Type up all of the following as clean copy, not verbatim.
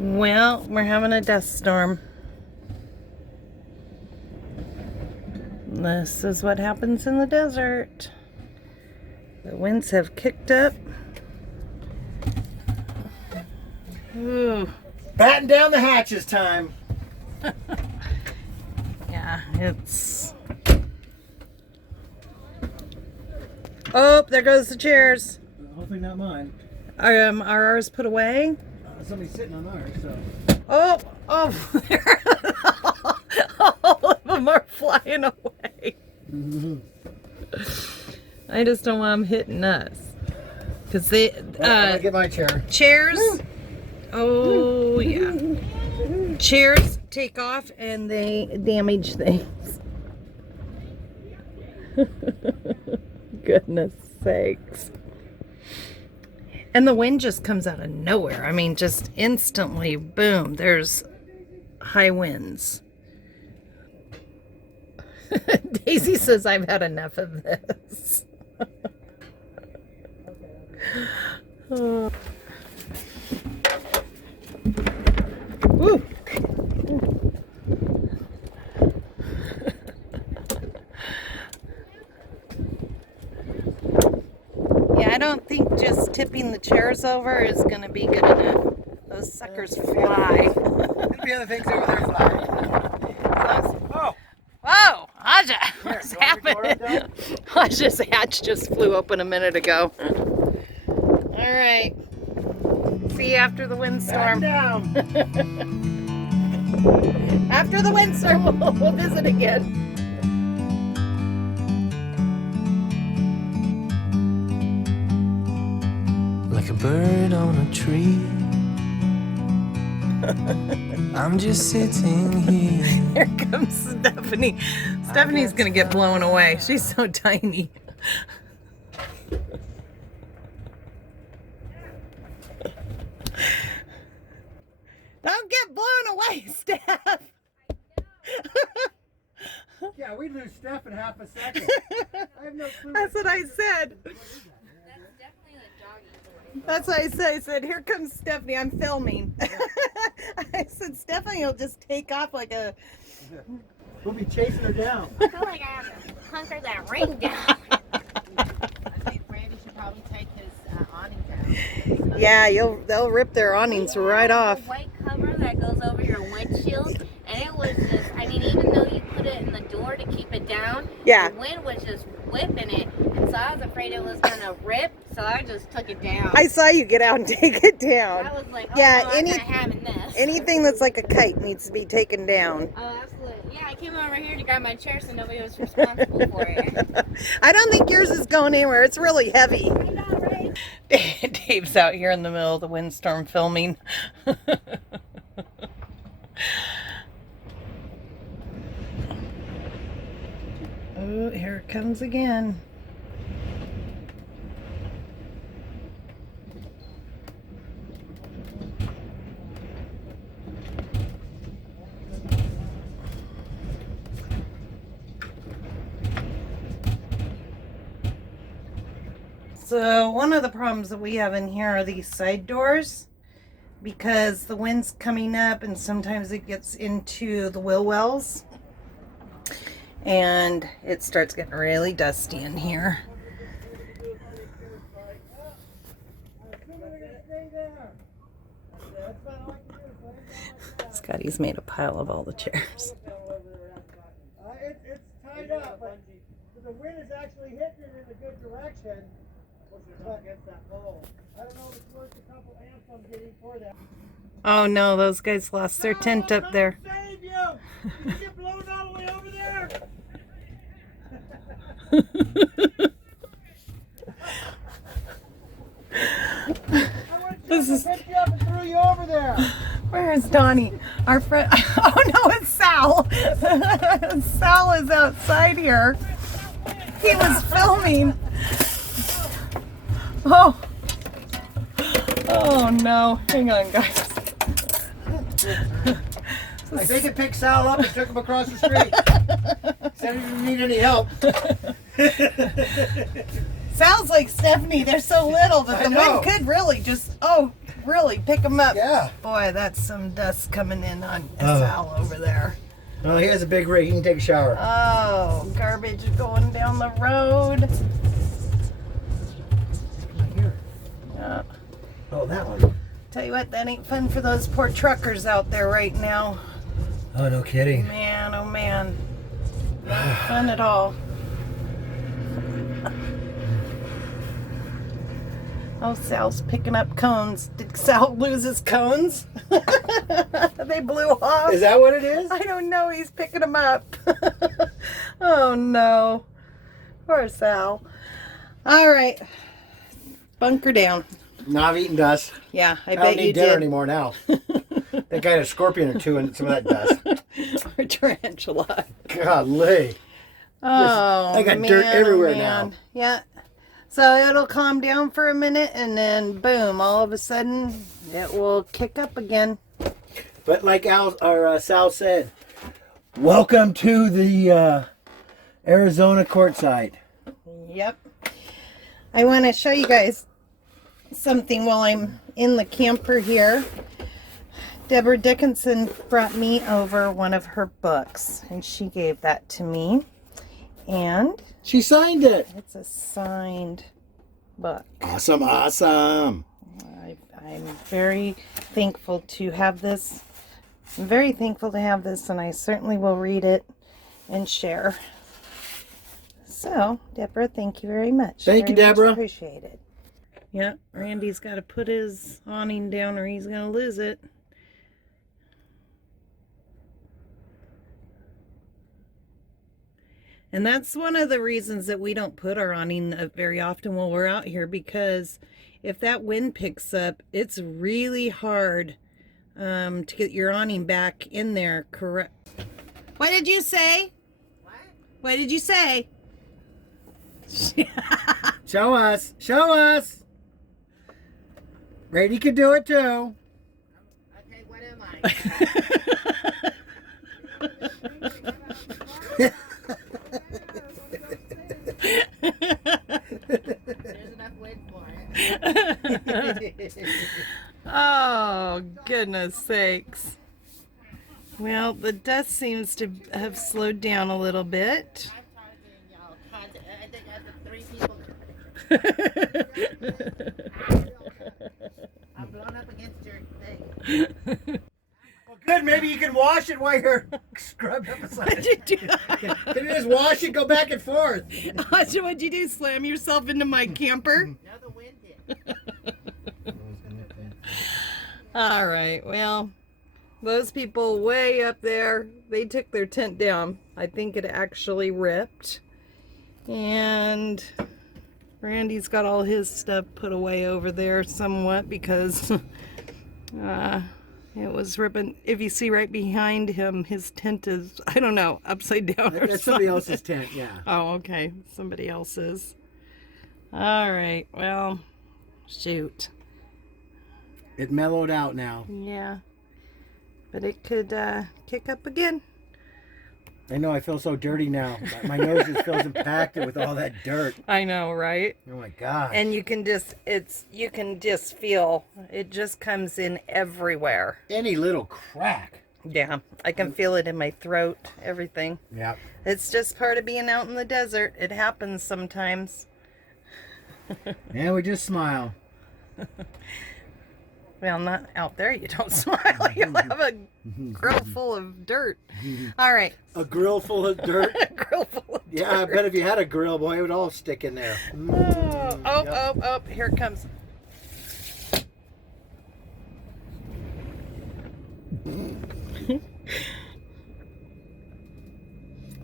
Well, we're having a dust storm. This is what happens in the desert. The winds have kicked up. Ooh. Batten down the hatches time. Yeah, it's... Oh, there goes the chairs. Hopefully not mine. Are ours put away? Somebody's sitting on ours, so. Oh, all of them are flying away. I just don't want them hitting us. Because they, I'm gonna get my chair. chairs, oh yeah. Chairs take off and they damage things. Goodness sakes. And the wind just comes out of nowhere. I mean, just instantly, boom, there's high winds. Daisy says, I've had enough of this. Oh. Woo. Yeah, I don't think just tipping the chairs over is going to be good enough. Those suckers fly. The other things over there fly. Oh! Whoa! Aja! What's happening? Aja's hatch just flew open a minute ago. Alright. See you after the windstorm. Down. After the windstorm, we'll visit again. Like a bird on a tree. I'm just sitting here. Here comes Stephanie. Stephanie's gonna get blown away. She's so tiny. Don't get blown away, Steph. Yeah, we lose Steph in half a second. I have no clue. That's what I said. That's what I said. I said, here comes Stephanie. I'm filming. I said, Stephanie will just take off like a... We'll be chasing her down. I feel like I have to hunker that ring down. I think Randy should probably take his awning down. Yeah, they'll rip their awnings right off. The white cover that goes over your windshield, and it was just, I mean, even though you put it in the door to keep it down, Yeah. the wind was just whipping it, and so I was afraid it was gonna rip, so I just took it down. I saw you get out and take it down. I was like, oh, Yeah, no, I'm not having this. Anything that's like a kite needs to be taken down. Oh, absolutely. Yeah, I came over here to grab my chair so nobody was responsible for it. I don't think yours is going anywhere. It's really heavy. I know, right? Dave's out here in the middle of the windstorm filming. Oh, here it comes again. So one of the problems that we have in here are these side doors, because the wind's coming up and sometimes it gets into the wheel wells and it starts getting really dusty in here. Scotty's made a pile of all the chairs. It's tied up, but the wind is actually hitting it in a good direction. Against that pole. I don't know if it's worth a couple amps I'm getting for that. Oh no, those guys lost their tent up there. Save you! Did you get blown all the way over there? This is... I picked you up and threw you over there. Where is Donnie? Our friend. Oh no, it's Sal. Sal is outside here. He was filming. Oh. Oh no. Hang on, guys. I think it picked Sal up and took him across the street. Said he didn't need any help. Sounds like Stephanie. They're so little that I the know. wind could really just. Oh, Really, pick them up. Yeah. Boy, that's some dust coming in on Sal over there. Oh, he has a big rig. He can take a shower. Oh, garbage going down the road. Right here. Yeah. Oh, that one. Tell you what, that ain't fun for those poor truckers out there right now. Oh, no kidding. Man, oh man. Not fun at all. Oh, Sal's picking up cones. Did Sal lose his cones? They blew off. Is that what it is? I don't know. He's picking them up. Oh, no. Poor Sal. All right. Bunker down. No, I've eaten dust. Yeah, I don't bet need you dinner did. anymore now. They got a scorpion or two in some of that dust. Or tarantula. Golly. Oh, I got man, dirt everywhere oh, man. now. Yeah. So it'll calm down for a minute and then boom, all of a sudden it will kick up again. But like Sal said, welcome to the Arizona courtside. Yep. I want to show you guys something while I'm in the camper here. Deborah Dickinson brought me over one of her books and she gave that to me. And She signed it. it's a signed book. Awesome, awesome. I'm very thankful to have this. I'm very thankful to have this, and I certainly will read it and share. So, Deborah, thank you very much. Thank you, Very much Deborah. appreciated. Yeah, Randy's got to put his awning down or he's going to lose it. And that's one of the reasons that we don't put our awning up very often while we're out here, because if that wind picks up, it's really hard to get your awning back in there correct. What did you say? What did you say? Show us. Show us. Brady could do it too. Okay, what am I? There's enough weight for it. Oh, goodness sakes. Well, the dust seems to have slowed down a little bit. I'm charging y'all. I think I have 3 people. I'm blown up against your thing. Well, good. Maybe you can wash it while you're scrubbed up beside it. Can you just wash it, go back and forth? What'd you do? Slam yourself into my camper? No, the wind did. All right, well, those people way up there, they took their tent down. I think it actually ripped. And Randy's got all his stuff put away over there somewhat because it was ripping. If you see right behind him, his tent is, I don't know, upside down or That's something. somebody else's tent, yeah. Oh, okay. Somebody else's. All right, well, shoot. It mellowed out now. Yeah. But it could kick up again. I know, I feel so dirty now. My nose just feels impacted with all that dirt. I know, right? Oh my God. And you can just feel it just comes in everywhere. Any little crack. Yeah, I can feel it in my throat, everything. Yep. It's just part of being out in the desert. It happens sometimes. And we just smile. Well, not out there. You don't smile. You have a grill full of dirt. All right. A grill full of dirt. A grill full of dirt. Yeah, I bet if you had a grill, boy, it would all stick in there. Oh, here it comes.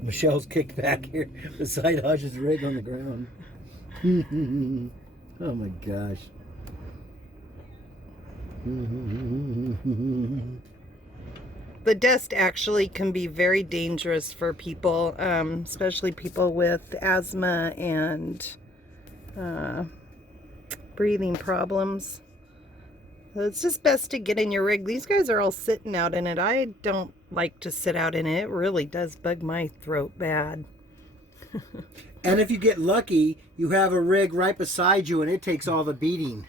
Michelle's kicked back here beside Hodge's rig on the ground. Oh my gosh. The dust actually can be very dangerous for people, especially people with asthma and breathing problems. So it's just best to get in your rig. These guys are all sitting out in it. I don't like to sit out in it. It really does bug my throat bad. And if you get lucky, you have a rig right beside you and it takes all the beating.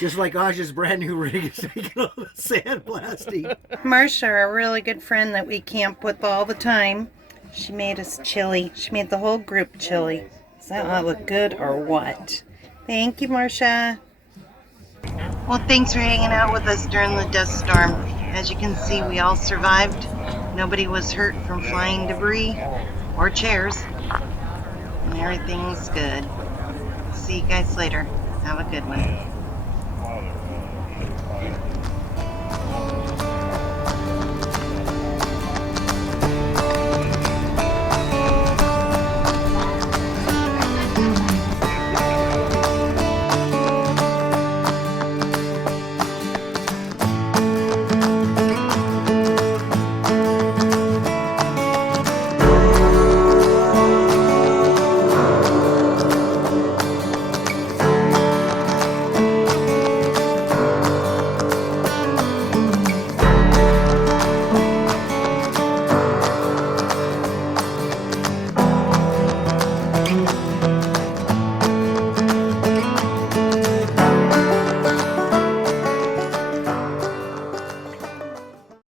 Just like Aja's brand new rig is taking all the sandblasting. Marcia, our really good friend that we camp with all the time, she made us chili. She made the whole group chili. Does that not look good or what? Thank you, Marcia. Well, thanks for hanging out with us during the dust storm. As you can see, we all survived. Nobody was hurt from flying debris or chairs. And everything's good. See you guys later. Have a good one.